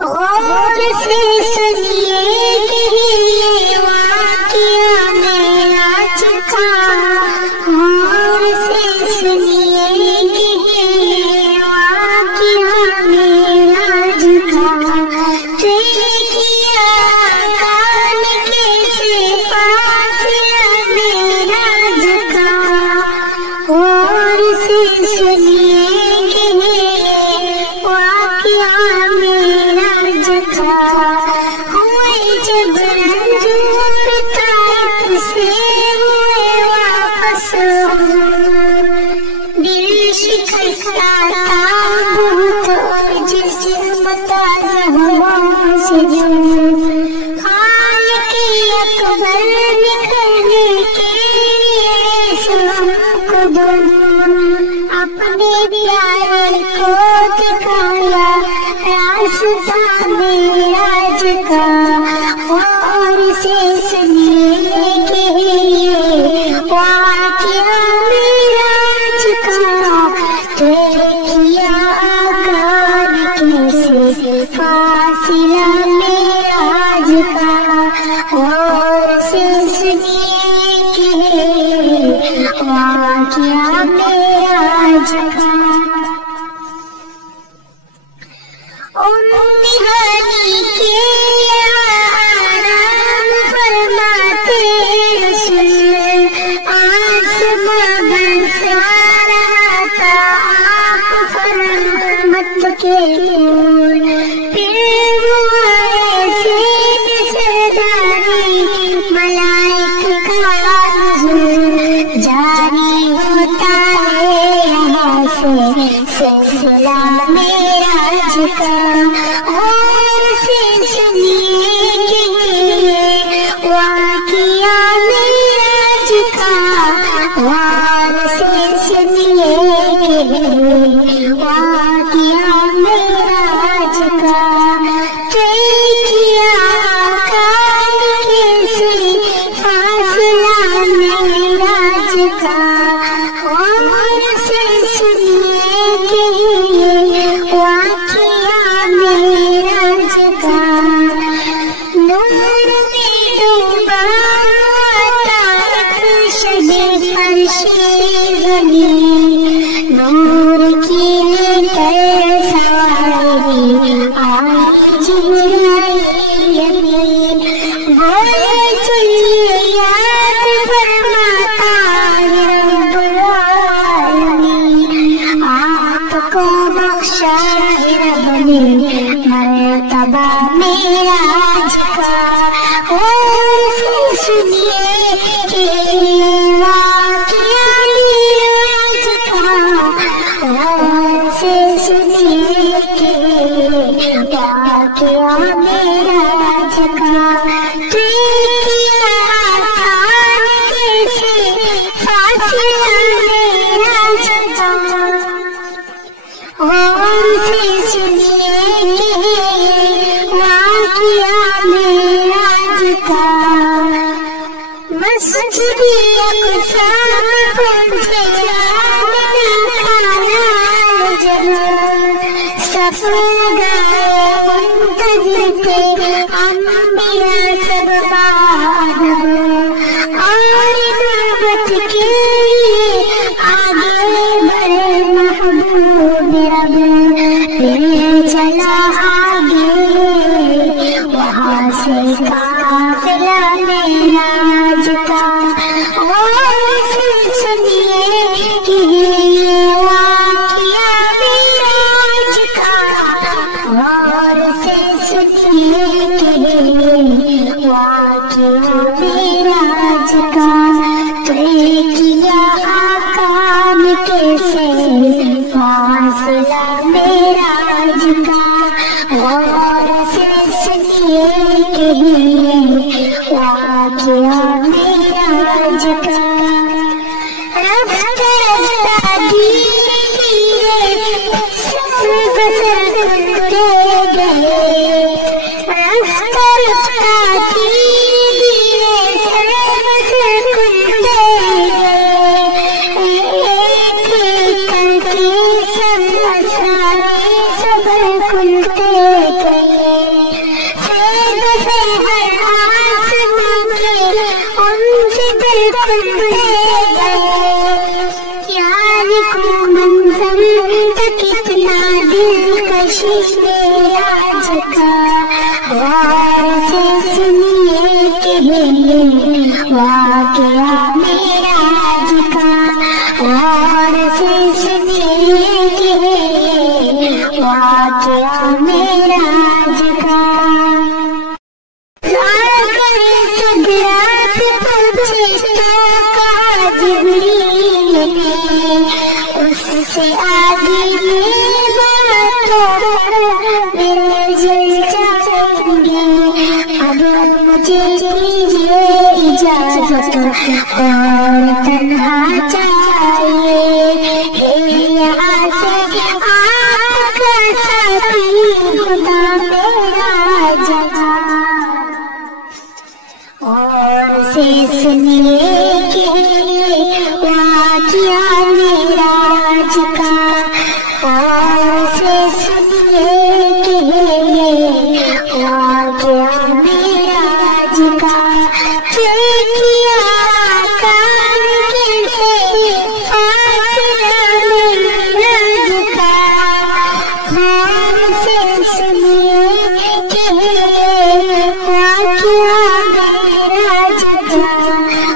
और से सुनिए ये वाक़िया मेराज का, और से सुनिए ये वाक़िया मेराज का। देखिया कान कैसे फासिला मेराज का, और से सुनिए वाक़िया मेराज का। हुए जब रंजूर ताइफ से हुए वापस, दिल शिकस्ता था बहुत और जिस्म ताज़ा जख्मों से जूं। खालिक़ अकबर निकलने के लिए सबको दूं, अपने प्यारे को दिखाया रास्ता मेराज का। और से सुनिए ये वाक़िया मेराज का। देखिया आकार कैसे फासिला मेराज का, और से सुनिए वाक़िया मेराज का। उम्मी हानी के आराम फरमाते रसूल, आसमां बरसा रहा था आप पर रहमत के फूल। फिर वो ऐसे सरदारी मलाइक का नुज़ूल, जारी होता है यहाँ से सिलसिला मेराज का। और से सुनिए वाक़िया मेराज का, और से सुनिए वाक़िया मेराज का। देखिया कान कैसे फासिला मेराज का, और से सुनिए वाक़िया मेराज का। नूर में डूबा ताइफ शब फर्शे ज़मीन, नूर की लेकर सवारी आई जिब्राइल अमीन। बोले चलिए याद फरमाता है रब्बुल आलमीन, आपको बख्शा है रब ने मर्तबा मेराज का। और से सुनिए वाक़िया मेराज का, और से सुनिए वाक़िया मेराज का। देखिया कान कैसे फासिला मेराज का, और से सुनिए वाक़िया मेराज का। मस्जिद अक़सा पहुँचे खाना जब, सफ़र गए मुंतज़िर थे अंबिया सब बादब। और नौबत के लिए आगे बढ़े महबूब रब, ले चला आगे वहाँ से काफ़िला मेराज का। और से सुनिए वाक़िया मेराज का, और से सुनिए वाक़िया मेराज का। देखिया कान कैसे फासिला मेराज का, और से सुनिए वाक़िया मेराज का। रफ्ता रफ्ता धीरे धीरे सफ़र बसर करते गए, रफ्ता रफ्ता धीरे धीरे सफ़र बसर करते गए। एक करके सब असारे सफ़र खुलते गए। मेराज का गौर से सुनिए कि वाकया मेराज का गौर से सुनिए कि वाकया मेराज का। उससे आगे मेरे जल जाएंगे। अब मुझे दीजिए इजाजत और तन्हा चाहिए। यहाँ से आपका साथी खुदा मेरा जगा और से सुनिए कि वाकया मेराज का और से सुनिए कि वाकया मेराज का। किया कान से फासला मेराज का और से सुनिए कि वाकया मेराज का।